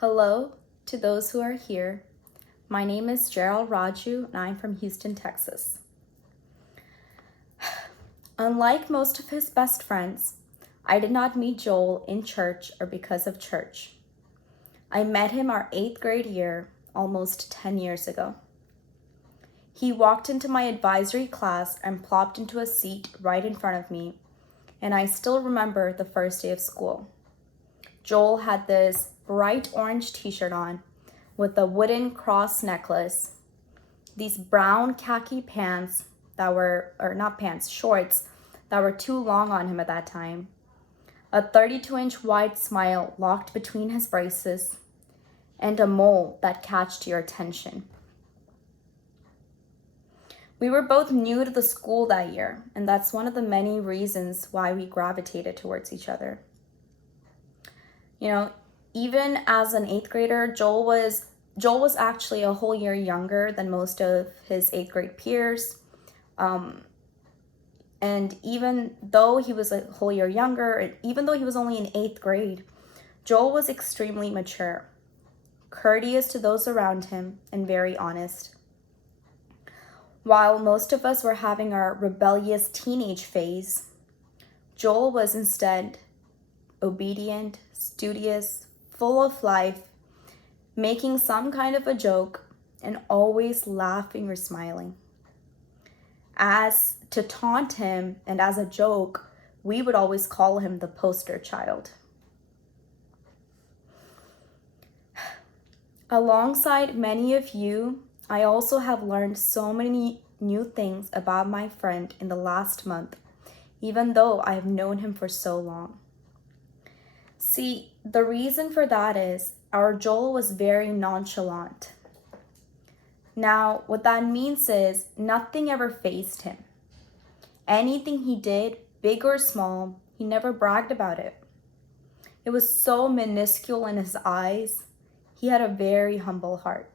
Hello to those who are here. My name is Gerald Raju and I'm from Houston, Texas. Unlike most of his best friends, I did not meet Joel in church or because of church. I met him our 8th grade year, almost 10 years ago. He walked into my advisory class and plopped into a seat right in front of me, and I still remember the first day of school. Joel had this bright orange t-shirt on with a wooden cross necklace, these brown khaki pants that were, or not pants, shorts that were too long on him at that time, a 32-inch wide smile locked between his braces, and a mole that catched your attention. We were both new to the school that year, and that's one of the many reasons why we gravitated towards each other. You know, even as an 8th grader, Joel was actually a whole year younger than most of his 8th grade peers. And even though he was a whole year younger, even though he was only in 8th grade, Joel was extremely mature, courteous to those around him, and very honest. While most of us were having our rebellious teenage phase, Joel was instead obedient, studious, full of life, making some kind of a joke, and always laughing or smiling. As to taunt him and as a joke, we would always call him the poster child. Alongside many of you, I also have learned so many new things about my friend in the last month, even though I have known him for so long. See, the reason for that is our Joel was very nonchalant. Now, what that means is nothing ever fazed him. Anything he did, big or small, he never bragged about it. It was so minuscule in his eyes. He had a very humble heart.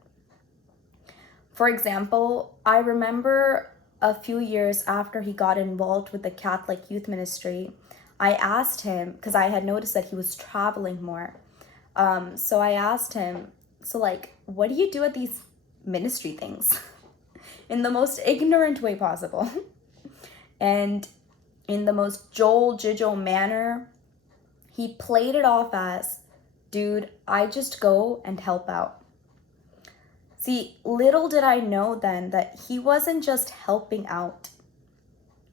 For example, I remember a few years after he got involved with the Catholic youth ministry, I asked him, because I had noticed that he was traveling more. So I asked him, what do you do at these ministry things? In the most ignorant way possible. And in the most Joel Jijo manner, he played it off as, dude, I just go and help out. See, little did I know then that he wasn't just helping out.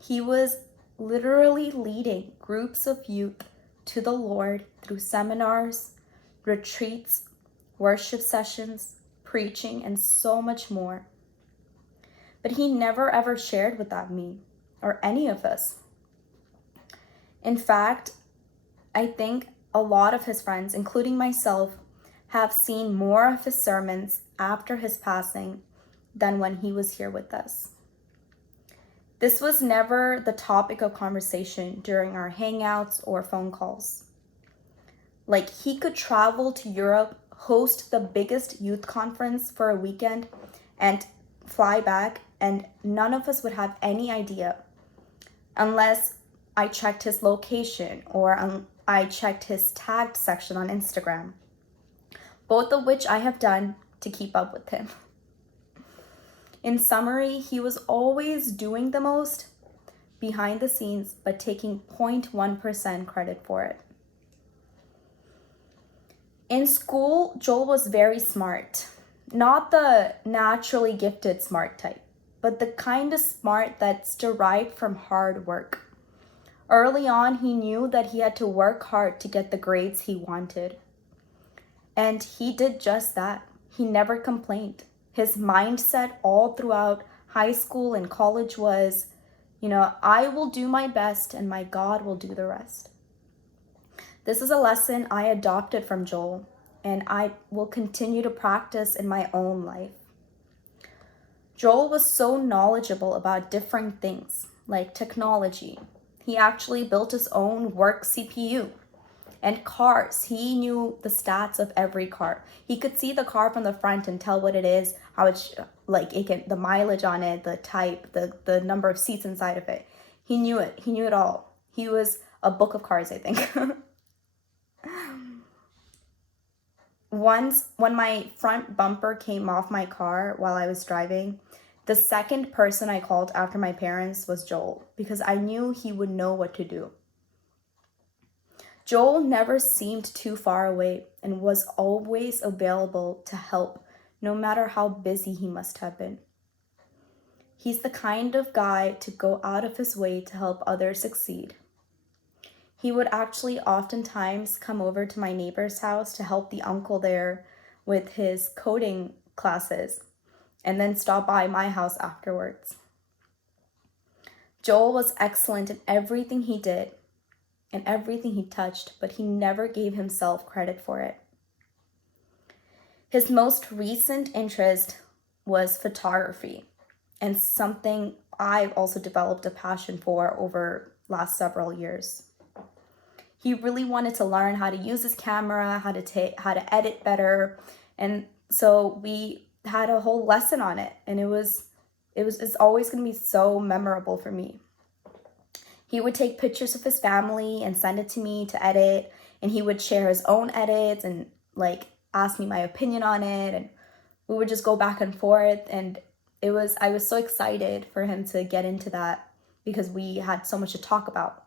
He was literally leading groups of youth to the Lord through seminars, retreats, worship sessions, preaching, and so much more. But he never ever shared with that me or any of us. In fact, I think a lot of his friends, including myself, have seen more of his sermons after his passing than when he was here with us. This was never the topic of conversation during our hangouts or phone calls. Like, he could travel to Europe, host the biggest youth conference for a weekend, and fly back, and none of us would have any idea unless I checked his location or I checked his tagged section on Instagram, both of which I have done to keep up with him. In summary, he was always doing the most behind the scenes, but taking 0.1% credit for it. In school, Joel was very smart. Not the naturally gifted smart type, but the kind of smart that's derived from hard work. Early on, he knew that he had to work hard to get the grades he wanted. And he did just that. He never complained. His mindset all throughout high school and college was, I will do my best and my God will do the rest. This is a lesson I adopted from Joel, and I will continue to practice in my own life. Joel was so knowledgeable about different things, like technology. He actually built his own work CPU. And cars, he knew the stats of every car. He could see the car from the front and tell what it is, how it's the mileage on it, the type, the number of seats inside of it. He knew it. He knew it all. He was a book of cars, I think. Once, when my front bumper came off my car while I was driving, the second person I called after my parents was Joel, because I knew he would know what to do. Joel never seemed too far away and was always available to help, no matter how busy he must have been. He's the kind of guy to go out of his way to help others succeed. He would actually oftentimes come over to my neighbor's house to help the uncle there with his coding classes, and then stop by my house afterwards. Joel was excellent in everything he did and everything he touched, but he never gave himself credit for it. His most recent interest was photography, and something I've also developed a passion for over last several years. He really wanted to learn how to use his camera, how to edit better, and so we had a whole lesson on it, and it's always going to be so memorable for me. He would take pictures of his family and send it to me to edit, and he would share his own edits and like ask me my opinion on it, and we would just go back and forth, and I was so excited for him to get into that because we had so much to talk about.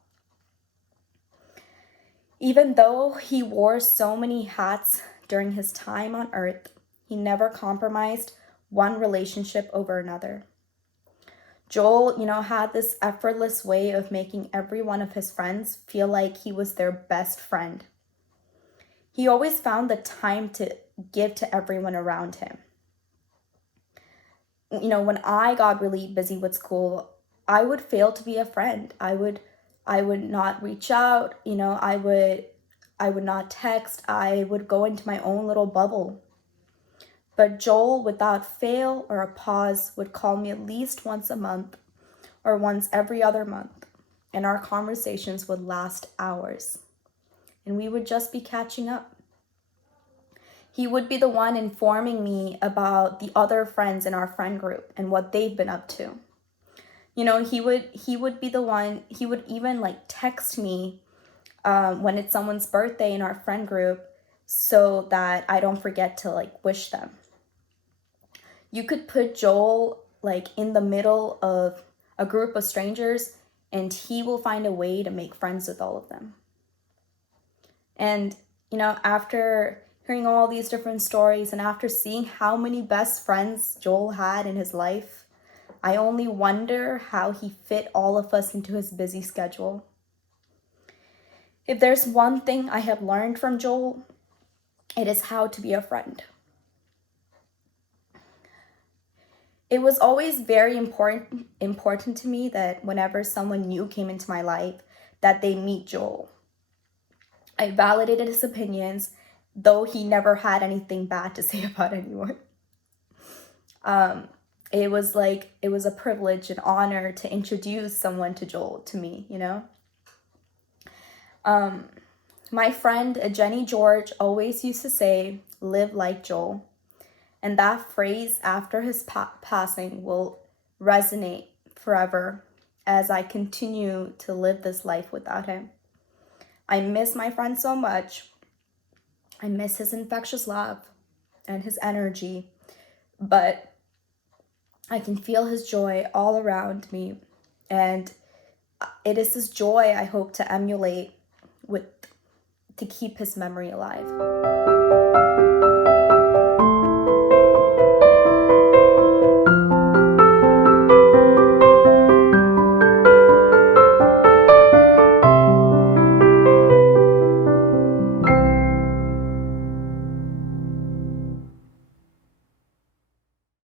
Even though he wore so many hats during his time on Earth, he never compromised one relationship over another. Joel, had this effortless way of making every one of his friends feel like he was their best friend. He always found the time to give to everyone around him. When I got really busy with school, I would fail to be a friend. I would not reach out, I would not text. I would go into my own little bubble. But Joel, without fail or a pause, would call me at least once a month or once every other month, and our conversations would last hours, and we would just be catching up. He would be the one informing me about the other friends in our friend group and what they've been up to. He would be the one, he would even text me when it's someone's birthday in our friend group so that I don't forget to wish them. You could put Joel in the middle of a group of strangers and he will find a way to make friends with all of them. And, after hearing all these different stories and after seeing how many best friends Joel had in his life, I only wonder how he fit all of us into his busy schedule. If there's one thing I have learned from Joel, it is how to be a friend. It was always very important to me that whenever someone new came into my life, that they meet Joel. I validated his opinions, though he never had anything bad to say about anyone. It was a privilege and honor to introduce someone to Joel to me, My friend Jenny George always used to say, "Live like Joel." And that phrase after his passing will resonate forever as I continue to live this life without him. I miss my friend so much. I miss his infectious love and his energy, but I can feel his joy all around me, and it is this joy I hope to emulate to keep his memory alive.